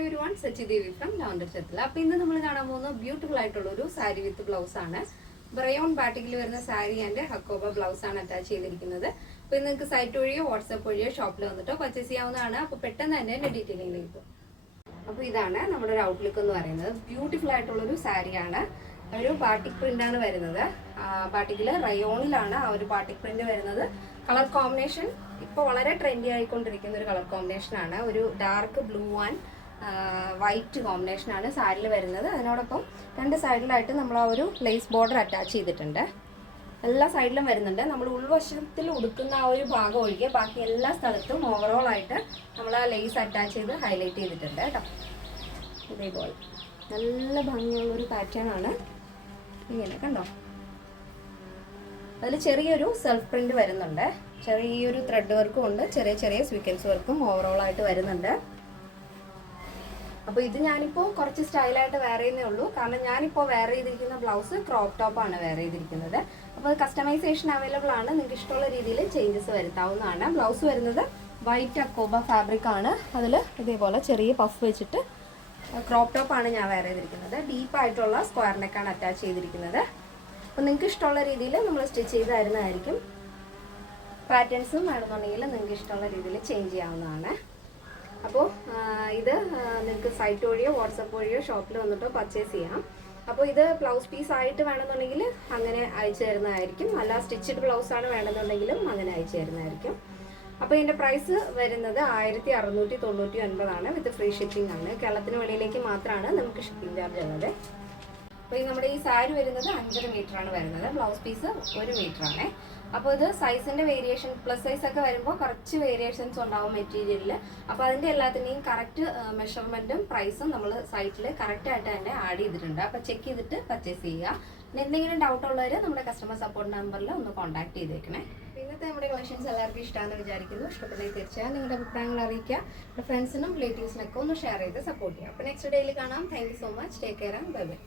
everyone, Sachi Devi from Lavender Chetla. അപ്പോൾ ഇന്ന് നമ്മൾ കാണാൻ പോകുന്ന ബ്യൂട്ടിഫുൾ ആയിട്ടുള്ള ഒരു സാരി വിത്ത് ബ്ലൗസ് ആണ്. ബ്രയോൺ ബാറ്റിക്കിൽ വരുന്ന സാരി ആൻഡ് ഹക്കോബ ബ്ലൗസ് ആണ് അറ്റാച്ച് ചെയ്തിരിക്കുന്നത്. അപ്പോൾ ഇത് നിങ്ങൾക്ക് സൈറ്റ് വഴിയോ വാട്സ്ആപ്പ് വഴിയോ ഷോപ്പിൽ വന്നിട്ടോ പർച്ചേസ് ചെയ്യാവുന്നതാണ്. അപ്പോൾ പെട്ടെന്ന് തന്നെ എൻ്റെ ഡീറ്റെയിലിംഗിലേക്ക് പോകും. അപ്പോൾ ഇതാണ് നമ്മുടെ ഒരു ഔട്ട്ലുക്ക് എന്ന് പറയുന്നത്. ബ്യൂട്ടിഫുൾ ആയിട്ടുള്ള ഒരു സാരിയാണ്. ഒരു ബാട്ടിക് പ്രിന്റ് ആണ് വരുന്നത്. ബാട്ടിക്കിൽ റയോണിലാണ് ആ ഒരു ബാട്ടിക് പ്രിന്റ് വരുന്നത്. കളർ കോമ്പിനേഷൻ ഇപ്പോൾ വളരെ ട്രെൻഡി ആയിക്കൊണ്ടിരിക്കുന്ന ഒരു കളർ കോമ്പിനേഷൻ ആണ്. ഒരു dark blue and white combination ആണ് സാരിയിൽ വരുന്നത്. അതിനോടൊപ്പം രണ്ട് സൈഡിലായിട്ട് നമ്മൾ ആ ഒരു ലേസ് ബോർഡർ അറ്റാച്ച് ചെയ്തിട്ടുണ്ട്. എല്ലാ സൈഡിലും വരുന്നുണ്ട്. നമ്മൾ ഉൾവശത്തിൽ ഉടുക്കുന്ന ആ ഒരു ഭാഗം ഒഴികെ ബാക്കി എല്ലാ സ്ഥലത്തും ഓവറോൾ ആയിട്ട് നമ്മൾ ആ ലേസ് അറ്റാച്ച് ചെയ്ത് ഹൈലൈറ്റ് ചെയ്തിട്ടുണ്ട് കേട്ടോ. ഇതേപോലെ നല്ല ഭംഗിയുള്ളൊരു പാറ്റേൺ ആണ്. ഇങ്ങനെ കണ്ടോ, അതിൽ ചെറിയൊരു സെൽഫ് പ്രിന്റ് വരുന്നുണ്ട്. ചെറിയൊരു ത്രെഡ് വർക്കും ഉണ്ട്, ചെറിയ ചെറിയ സ്വീക്വൻസ് വർക്കും ഓവറോൾ ആയിട്ട് വരുന്നുണ്ട്. അപ്പോൾ ഇത് ഞാനിപ്പോൾ കുറച്ച് സ്റ്റൈലായിട്ട് വെയർ ചെയ്യുന്നേ ഉള്ളൂ. കാരണം ഞാനിപ്പോൾ വെയർ ചെയ്തിരിക്കുന്ന ബ്ലൗസ് ക്രോപ്പ് ടോപ്പാണ് വെയർ ചെയ്തിരിക്കുന്നത്. അപ്പോൾ അത് കസ്റ്റമൈസേഷൻ അവൈലബിൾ ആണ്. നിങ്ങൾക്ക് ഇഷ്ടമുള്ള രീതിയിൽ ചേഞ്ചസ് വരുത്താവുന്നതാണ്. ബ്ലൗസ് വരുന്നത് വൈറ്റ് അക്കോബ ഫാബ്രിക് ആണ്. അതിൽ ഇതേപോലെ ചെറിയ പഫ് വെച്ചിട്ട് ക്രോപ്പ് ടോപ്പാണ് ഞാൻ വെയർ ചെയ്തിരിക്കുന്നത്. ഡീപ്പായിട്ടുള്ള സ്ക്വയർ നെക്കാണ് അറ്റാച്ച് ചെയ്തിരിക്കുന്നത്. അപ്പോൾ നിങ്ങൾക്ക് ഇഷ്ടമുള്ള രീതിയിൽ നമ്മൾ സ്റ്റിച്ച് ചെയ്ത് തരുന്നതായിരിക്കും. പാറ്റേൺസും വേണമെന്നുണ്ടെങ്കിൽ നിങ്ങൾക്ക് ഇഷ്ടമുള്ള രീതിയിൽ ചേഞ്ച് ചെയ്യാവുന്നതാണ്. അപ്പോൾ ഇത് നിങ്ങൾക്ക് സൈറ്റ് വഴിയോ വാട്സപ്പ് വഴിയോ ഷോപ്പിൽ വന്നിട്ടോ പർച്ചേസ് ചെയ്യാം. അപ്പോൾ ഇത് ബ്ലൗസ് പീസ് ആയിട്ട് വേണമെന്നുണ്ടെങ്കിൽ അങ്ങനെ അയച്ചു തരുന്നതായിരിക്കും. അല്ല സ്റ്റിച്ചഡ് ബ്ലൗസാണ് വേണമെന്നുണ്ടെങ്കിലും അങ്ങനെ അയച്ചു തരുന്നതായിരിക്കും. അപ്പോൾ ഇതിൻ്റെ പ്രൈസ് വരുന്നത് 1699 വിത്ത് ഫ്രീ ഷിപ്പിംഗ് ആണ്. കേരളത്തിന് വെളിയിലേക്ക് മാത്രമാണ് നമുക്ക് ഷിപ്പിംഗ് ചാർജ് ഉള്ളത്. അപ്പോൾ നമ്മുടെ ഈ സാരി വരുന്നത് 5.5 മീറ്ററാണ് വരുന്നത്. ബ്ലൗസ് പീസ് 1 മീറ്ററാണ്. അപ്പോൾ ഇത് സൈസിൻ്റെ വേരിയേഷൻ പ്ലസ് സൈസ് ഒക്കെ വരുമ്പോൾ കുറച്ച് വേരിയേഷൻസ് ഉണ്ടാവും മെറ്റീരിയലിൽ. അപ്പോൾ അതിൻ്റെ എല്ലാത്തിൻ്റെയും കറക്റ്റ് മെഷർമെൻറ്റും പ്രൈസും നമ്മൾ സൈറ്റിൽ കറക്റ്റായിട്ട് തന്നെ ആഡ് ചെയ്തിട്ടുണ്ട്. അപ്പോൾ ചെക്ക് ചെയ്തിട്ട് പർച്ചേസ് ചെയ്യുക. പിന്നെ എന്തെങ്കിലും ഡൗട്ട് ഉള്ളവർ നമ്മുടെ കസ്റ്റമർ സപ്പോർട്ട് നമ്പറിൽ ഒന്ന് കോൺടാക്ട് ചെയ്തേക്കണേ. ഇന്നത്തെ നമ്മുടെ കളക്ഷൻസ് എല്ലാവർക്കും ഇഷ്ടമാണെന്ന് വിചാരിക്കുന്നു. ഇഷ്ടപ്പെട്ടെങ്കിൽ തീർച്ചയായും നിങ്ങളുടെ അഭിപ്രായങ്ങൾ അറിയിക്കുക. നമ്മുടെ ഫ്രണ്ട്സിനും റിലേറ്റീവ്സിനൊക്കെ ഒന്ന് ഷെയർ ചെയ്ത് സപ്പോർട്ട് ചെയ്യുക. അപ്പോൾ നെക്സ്റ്റ് ഡേയിൽ കാണാം. Thank you so much. Take care and bye bye.